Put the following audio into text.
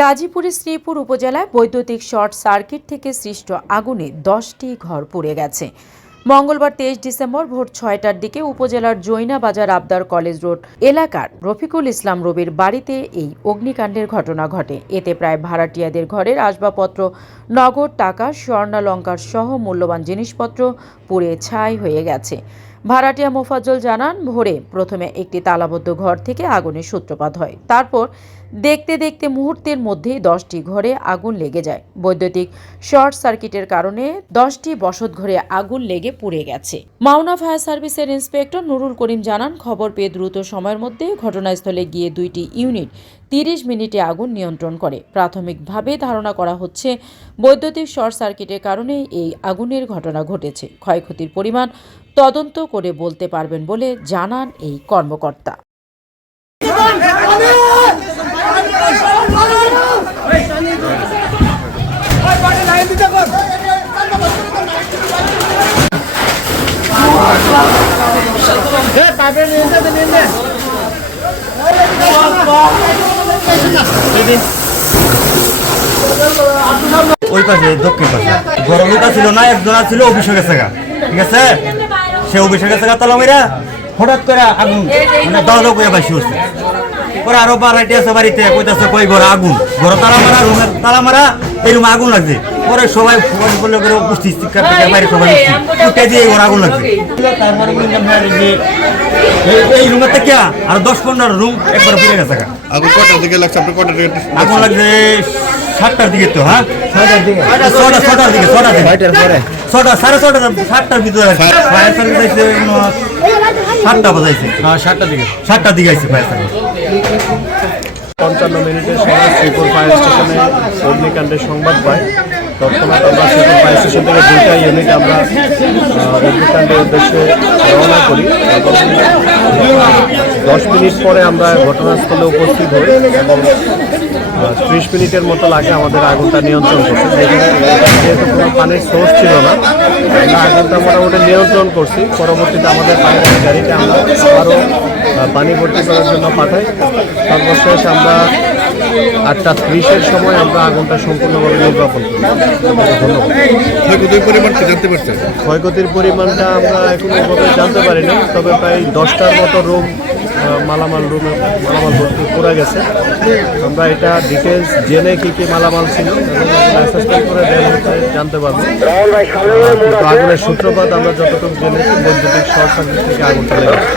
গাজীপুরের শ্রীপুর উপজেলায় বৈদ্যুতিক শর্ট সার্কিট থেকে সৃষ্ট আগুনে 10টি ঘর পুড়ে গেছে। মঙ্গলবার 23 ডিসেম্বর ভোর 6টার দিকে উপজেলার জৈনা বাজার আবদার কলেজ রোড এলাকার রফিকুল ইসলাম রবির বাড়িতে এই অগ্নিকাণ্ডের ঘটনা ঘটে। এতে প্রায় ভাড়াটিয়াদের ঘরের আসবাবপত্র, নগদ টাকা, স্বর্ণালংকার সহ মূল্যবান জিনিসপত্র পুড়ে ছাই হয়ে গেছে। ভাড়াটিয়া মোফাজ্জল জানান, ভোরে প্রথমে একটি তালাবদ্ধ ঘর থেকে আগুনের সূত্রপাত হয়। তারপর দেখতে দেখতে মুহূর্তের মধ্যেই 10টি ঘরে আগুন লেগে যায়। বৈদ্যুতিক শর্ট সার্কিটের কারণে 10টি বসতঘরে আগুন লেগে পুড়ে গেছে। মাওনা ফায়ার সার্ভিসের ইন্সপেক্টর নুরুল করিম জানান, খবর পেয়ে দ্রুত সময়ের মধ্যে ঘটনাস্থলে গিয়ে 2টি ইউনিট 30 মিনিটে আগুন নিয়ন্ত্রণ করে। প্রাথমিকভাবে ধারণা করা হচ্ছে বৈদ্যুতিক শর্ট সার্কিটের কারণে এই আগুনের ঘটনা ঘটেছে। ক্ষয়ক্ষতির পরিমাণ তদন্ত করে বলতে পারবেন বলে জানান এই কর্মকর্তা। ওই পাশে দক্ষিণ পাশে বড় লোক ছিল না, একজন ছিল অভিষেক গেছে, ঠিক আছে, সে অভিষেক গেছে তালা মেরা হঠাৎ করে আগুন মানে দরজা করে বাসি উঠছে। পরে আরো বাড়াইতে আছে বাড়িতে কইতাছে কই ঘর আগুন, ঘর তালা মারা, রুমের তালা মারা, এই রুমে আগুন লাগছে। পরে সবাই ফোন করলে করে উপস্থিত বাইরে সবাই উঠে দিয়ে ঘর আগুন লাগছে। তারপরে এই রুমের থেকে আর 10-15 রুম একবার পুড়ে গেছে। আগুন কটার দিকে লাগছে? আপনি কটার দিকে? আগুন লাগছে 7টার দিকে। তো হ্যাঁ, 6টার দিকে, 6টার দিকে, 7টার ভিতরে ফায়ার সার্ভিস আইছে, 7টা বাজাইছে, 7টার দিকে আইছে ফায়ার সার্ভিস। 55 মিনিটের সময় শ্রীপুর ফায়ার স্টেশনে অগ্নিকাণ্ডের সংবাদ পাই। তৎক্ষণাৎ আমরা শ্রীপুর ফায়ার স্টেশন থেকে 2টা ইউনিট আমরা অগ্নিকাণ্ডের উদ্দেশ্যে রওনা করি এবং 10 মিনিট পরে আমরা ঘটনাস্থলে উপস্থিত হই এবং 30 মিনিটের মতো লাগে আমাদের আগুনটা নিয়ন্ত্রণ করতে। যেহেতু কোনো পানির সোর্স ছিল না, আমরা আগুনটা মোটামুটি নিয়ন্ত্রণ করছি। পরবর্তীতে আমাদের পানির গাড়িটা আমরা আবারও পানি ভর্তি করার জন্য পাঠাই। সর্বশেষ আমরা 8:30-এর সময় আমরা আগুনটা সম্পূর্ণভাবে নির্বাপন করি। ধন্যবাদ। ক্ষয়ক্ষতির পরিমাণ কি জানতে পারছেন? ক্ষয়ক্ষতির পরিমাণটা আমরা এখনো জানতে পারিনি, তবে প্রায় 10টার মতো রুম মালামাল ভর্তি পড়ে গেছে। আমরা এটা ডিটেলস জেনে কি মালামাল ছিল অ্যাসেসমেন্ট করে জানতে পারবো। কিন্তু আগুনের সূত্রপাত আমরা যতটুকু জেনেছি বৈদ্যুতিক শর্ট সার্কিট থেকে আগুনটা লেগেছে।